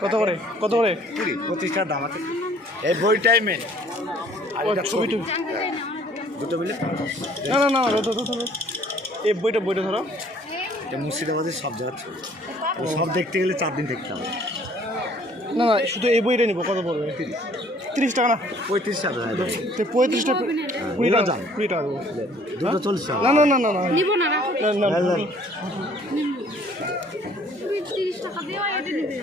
কত করে 25 টাকা দাম আছে এই বইটাই মেন ছবিটা দুটো মিলে না না না এই বইটা ধরো এটা মুর্শিদাবাদের সব জায়গা সব দেখতে গেলে 4 দিন দেখতে হবে না না শুধু এই বইটা নিবো কত পড়বে 30 টাকা না 35 টাকা 35 টাকা 20 টাকা 20 টাকা দুটো 40 টাকা না না না না না নিব না না 30 টাকা দিয়ে এটা নিবে